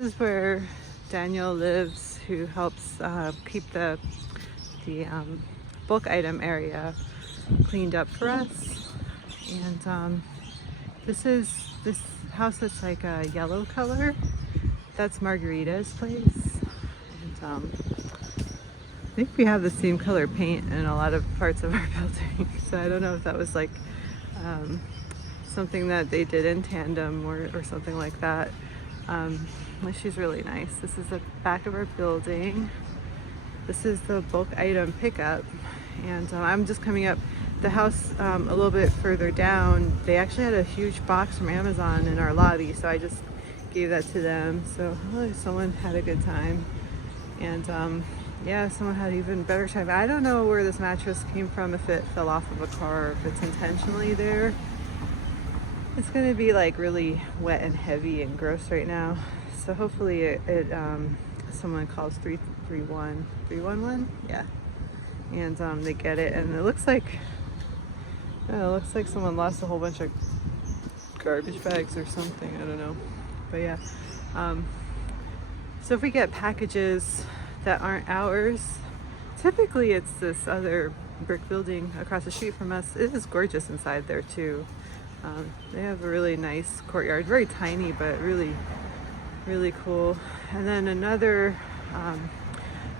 This is where Daniel lives, who helps keep the bulk item area cleaned up for us. And this house that's like a yellow color. That's Margarita's place. And I think we have the same color paint in a lot of parts of our building. So I don't know if that was like something that they did in tandem or something like that. Well, she's really nice. This is the back of our building. This is the bulk item pickup. And I'm just coming up the house a little bit further down. They actually had a huge box from Amazon in our lobby, so I just gave that to them. So hopefully someone had a good time. And yeah, someone had an even better time. I don't know where this mattress came from, if it fell off of a car or if it's intentionally there. It's gonna be like really wet and heavy and gross right now. So hopefully someone calls 311, yeah. And they get it, and it looks like someone lost a whole bunch of garbage bags or something, I don't know. But yeah, so if we get packages that aren't ours, typically it's this other brick building across the street from us. It is gorgeous inside there too. They have a really nice courtyard, very tiny, but really cool. And then another,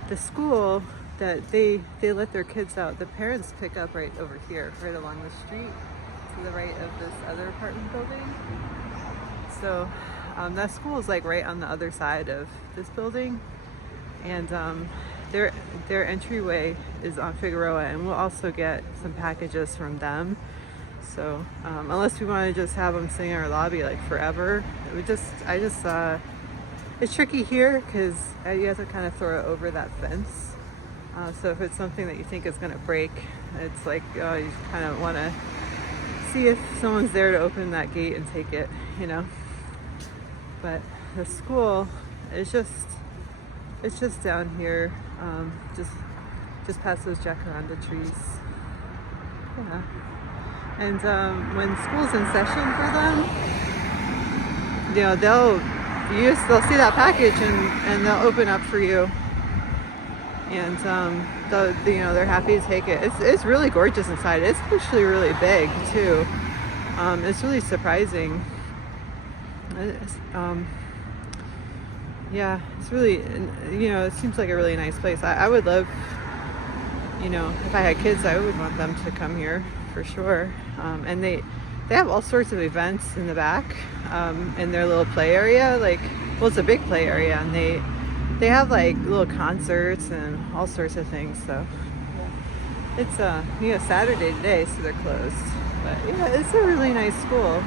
the school that they let their kids out, the parents pick up right over here, right along the street to the right of this other apartment building. So that school is like right on the other side of this building, and their entryway is on Figueroa, and we'll also get some packages from them. So unless we want to just have them sitting in our lobby like forever, it's tricky here because you have to kind of throw it over that fence. So if it's something that you think is going to break, it's like you kind of want to see if someone's there to open that gate and take it, you know. But the school is just down here, just past those jacaranda trees. Yeah. And when school's in session for them, you know, they'll see that package and they'll open up for you, and they're happy to take it. It's really gorgeous inside. It's actually really big too. It's really surprising. Yeah, it's really, it seems like a really nice place. I would love, if I had kids, I would want them to come here for sure. And they have all sorts of events in the back, in their little play area. It's a big play area, and they have like little concerts and all sorts of things. So it's Saturday today, so they're closed. But yeah, it's a really nice school.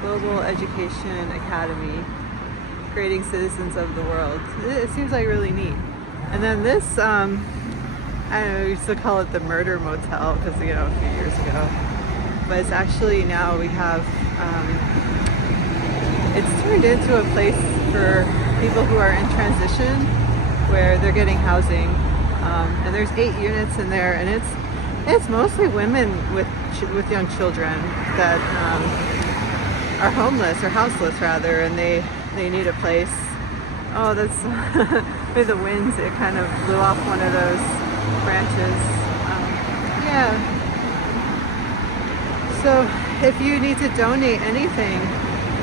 Global Education Academy, creating citizens of the world. It seems like really neat. And then this, I don't know, we used to call it the Murder Motel because, a few years ago. But it's actually now we have, it's turned into a place for people who are in transition, where they're getting housing. And there's 8 units in there, and it's mostly women with young children that are homeless, or houseless rather, and they need a place. Oh, that's with the winds, it kind of blew off one of those branches. Yeah. So if you need to donate anything,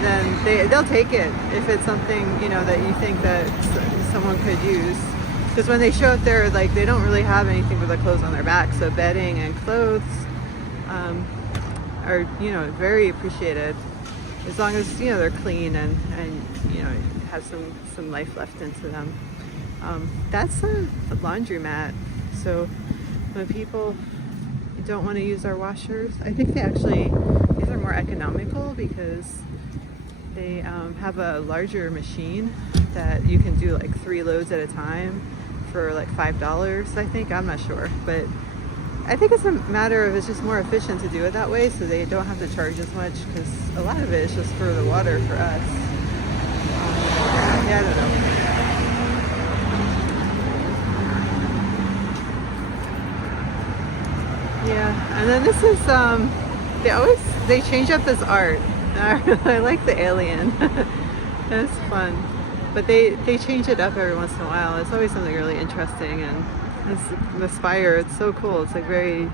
then they'll take it if it's something that you think that someone could use. Because when they show up there, like, they don't really have anything but the clothes on their back. So bedding and clothes are very appreciated, as long as they're clean and have some life left into them. That's a laundromat. So when people don't want to use our washers, I think these are more economical because they have a larger machine that you can do like 3 loads at a time for like $5, I think. I'm not sure, but I think it's a matter of, it's just more efficient to do it that way, so they don't have to charge as much, because a lot of it is just for the water for us. Yeah, I don't know. Yeah, and then this is, they change up this art. I like the alien. It's fun. But they change it up every once in a while. It's always something really interesting, and the spire, it's so cool. It's like very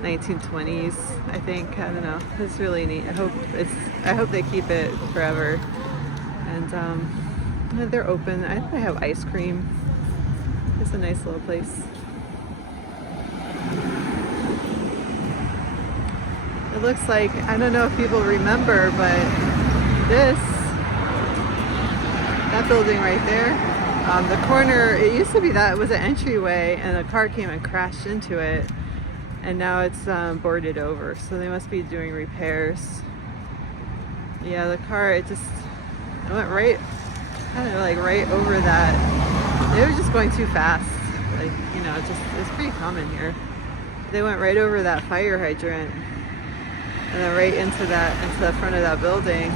1920s, I think. I don't know. It's really neat. I hope they keep it forever. And they're open. I think they have ice cream. It's a nice little place. It looks like, I don't know if people remember, but that building right there, the corner, it used to be that it was an entryway and a car came and crashed into it, and now it's boarded over, so they must be doing repairs. Yeah, the car, it went right, kind of like right over that. They were just going too fast, like, you know, it's pretty common here. They went right over that fire hydrant and then right into the front of that building.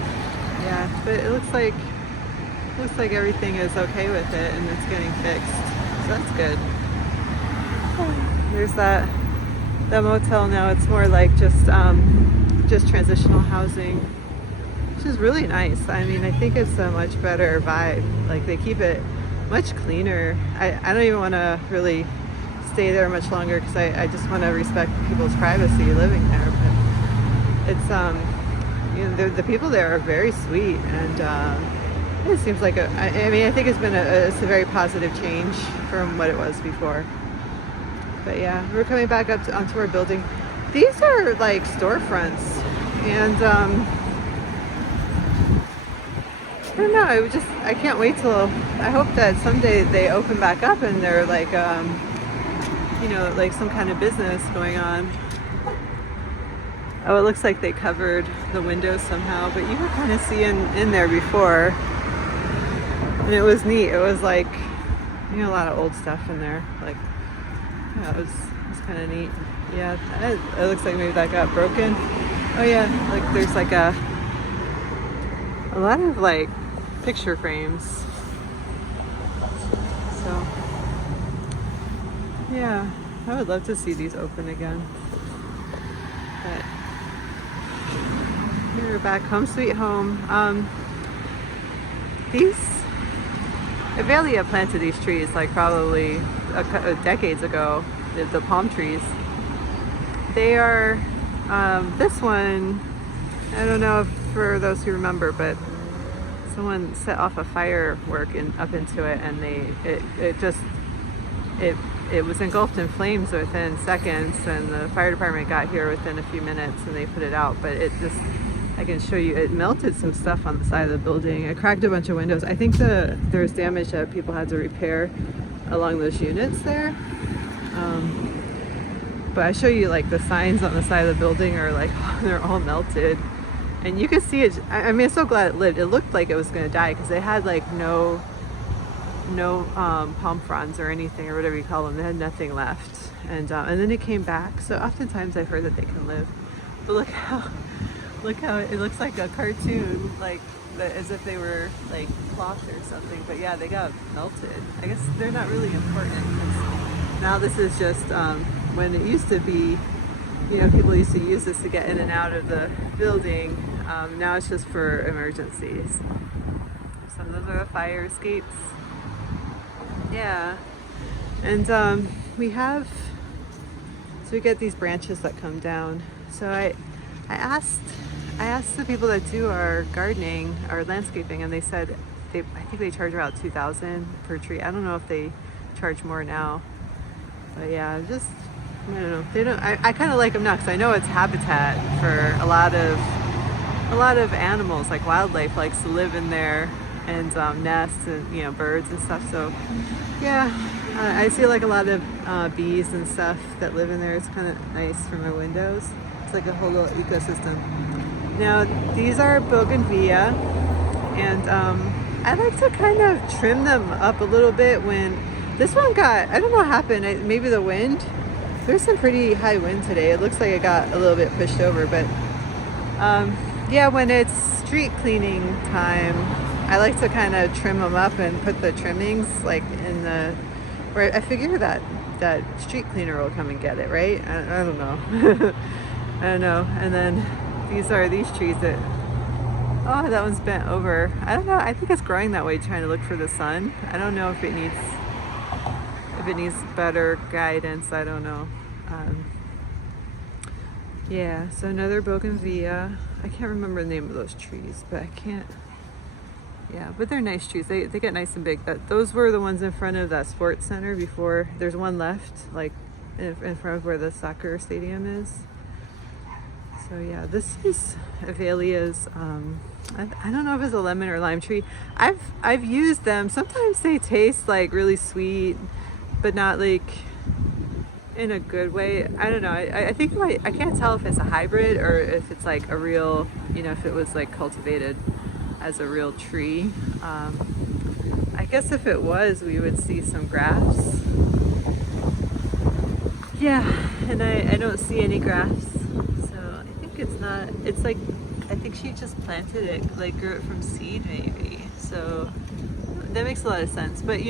Yeah, but it looks like everything is okay with it and it's getting fixed, so that's good. There's that motel now. It's more like just transitional housing, which is really nice. I mean, I think it's a much better vibe. Like, they keep it much cleaner. I don't even want to really stay there much longer because I just want to respect people's privacy living there. But it's you know, the people there are very sweet, and it seems like I think it's been it's a very positive change from what it was before. But yeah, we're coming back up onto our building. These are like storefronts, and I don't know. I can't wait till, I hope that someday they open back up and they're like, you know, like some kind of business going on. Oh, it looks like they covered the windows somehow, but you could kind of see in there before, and it was neat. It was like, you know, a lot of old stuff in there. Like, yeah, it was kind of neat. Yeah, it looks like maybe that got broken. Oh yeah, like there's like a lot of like picture frames. So yeah, I would love to see these open again. But here we're back, home sweet home. Avelia planted these trees like probably decades ago, the palm trees. They are, this one, I don't know if for those who remember, but someone set off a firework up into it, and it was engulfed in flames within seconds, and the fire department got here within a few minutes and they put it out. But I can show you, it melted some stuff on the side of the building. It cracked a bunch of windows. I think there was damage that people had to repair along those units there. But I show you like the signs on the side of the building are like, they're all melted. And you can see it. I mean, I'm so glad it lived. It looked like it was going to die because they had like no palm fronds or anything, or whatever you call them. They had nothing left, and then it came back. So oftentimes I've heard that they can live. But look how it looks like a cartoon, like as if they were like cloth or something. But yeah, they got melted. I guess they're not really important. Now this is just when it used to be, you know, people used to use this to get in and out of the building. Now it's just for emergencies. So those are the fire escapes. Yeah, and we get these branches that come down. So I asked the people that do our gardening, our landscaping, and they said I think they charge about $2,000 per tree. I don't know if they charge more now, but yeah, I don't know. They don't. I kind of like them now because I know it's habitat for a lot of animals, like wildlife likes to live in there, and nests, and you know, birds and stuff. So yeah, I see like a lot of bees and stuff that live in there. It's kind of nice from my windows. It's like a whole little ecosystem. Now these are bougainvillea, and I like to kind of trim them up a little bit. When this one got, I don't know what happened. Maybe the wind. There's some pretty high wind today. It looks like it got a little bit pushed over, but yeah, when it's street cleaning time, I like to kind of trim them up and put the trimmings like in where I figure that street cleaner will come and get it, right? I don't know. I don't know. And then these are these trees that, Oh, that one's bent over. I don't know. I think it's growing that way, trying to look for the sun. I don't know if it needs better guidance. I don't know. Um, yeah. So another bougainvillea. I can't remember the name of those trees, but I can't. Yeah, but they're nice trees. They get nice and big. Those were the ones in front of that sports center before. There's one left, like in front of where the soccer stadium is. So yeah, this is Avelia's. I don't know if it's a lemon or lime tree. I've used them. Sometimes they taste like really sweet, but not like in a good way. I don't know. I think I can't tell if it's a hybrid or if it's like a real, if it was like cultivated as a real tree. I guess if it was, we would see some grafts. Yeah, and I don't see any grafts. So I think it's like, I think she just planted it, like grew it from seed maybe. So that makes a lot of sense. But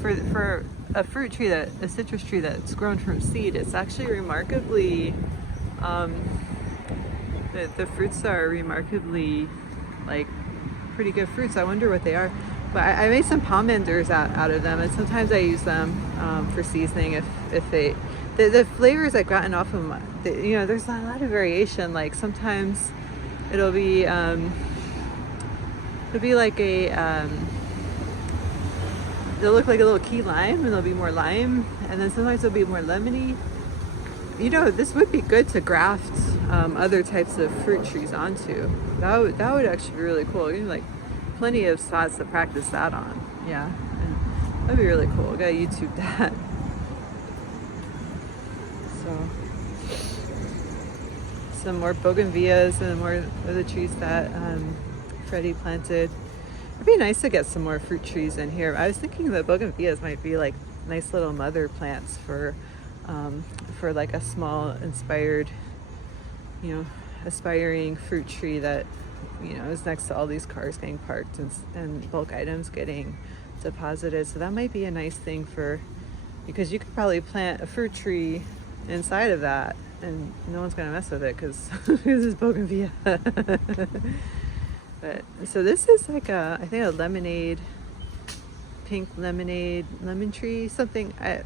for a fruit tree, a citrus tree that's grown from seed, it's actually remarkably, the fruits are remarkably like pretty good fruits. I wonder what they are. But I made some pomanders out of them, and sometimes I use them for seasoning if the flavors I've gotten off of them, there's a lot of variation. Like sometimes it'll be like they'll look like a little key lime, and there'll be more lime, and then sometimes it'll be more lemony. This would be good to graft other types of fruit trees onto. That would actually be really cool. Like plenty of spots to practice that on. Yeah, and that'd be really cool. Gotta YouTube that. So some more bougainvilleas and more of the trees that Freddie planted. It'd be nice to get some more fruit trees in here. I was thinking the bougainvilleas might be like nice little mother plants for like a small inspired, aspiring fruit tree that, is next to all these cars getting parked and bulk items getting deposited. So that might be a nice thing because you could probably plant a fruit tree inside of that and no one's gonna mess with it because this is bougainvillea. But so this is like I think a pink lemonade lemon tree, something I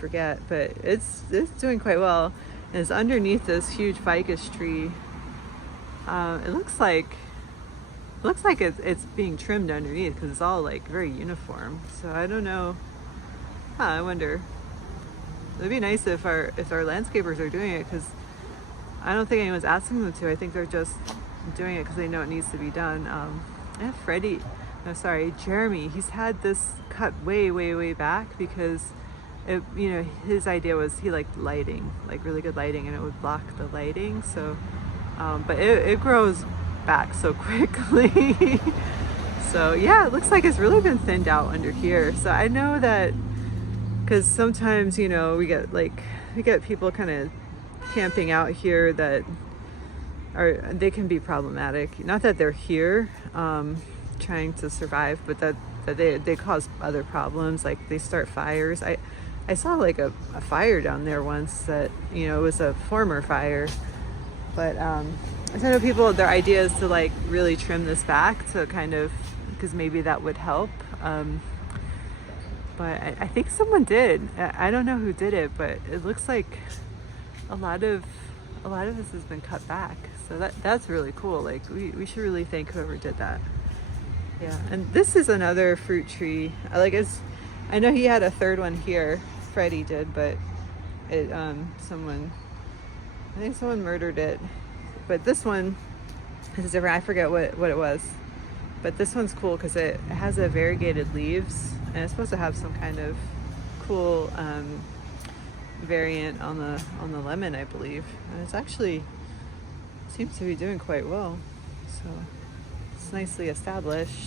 forget, but it's doing quite well. And it's underneath this huge ficus tree. It looks like it's being trimmed underneath because it's all like very uniform. So I don't know. I wonder. It'd be nice if our landscapers are doing it, because I don't think anyone's asking them to. I think they're just doing it because they know it needs to be done. Jeremy, he's had this cut way, way, way back because his idea was he liked lighting, like really good lighting, and it would block the lighting. So, but it grows back so quickly. So yeah, it looks like it's really been thinned out under here. So I know that because sometimes, we get people kind of camping out here that they can be problematic. Not that they're here trying to survive, but that they cause other problems. Like they start fires. I saw like a fire down there once that, it was a former fire. But I know people, their idea is to like really trim this back to kind of, because maybe that would help. But I think someone did. I don't know who did it, but it looks like a lot of this has been cut back. So that's really cool. Like we should really thank whoever did that. Yeah, and this is another fruit tree. I know he had a third one here. Freddie did, but I think someone murdered it. But this one is different. I forget what it was. But this one's cool because it has a variegated leaves, and it's supposed to have some kind of cool variant on the lemon, I believe. And it's actually seems to be doing quite well. So it's nicely established.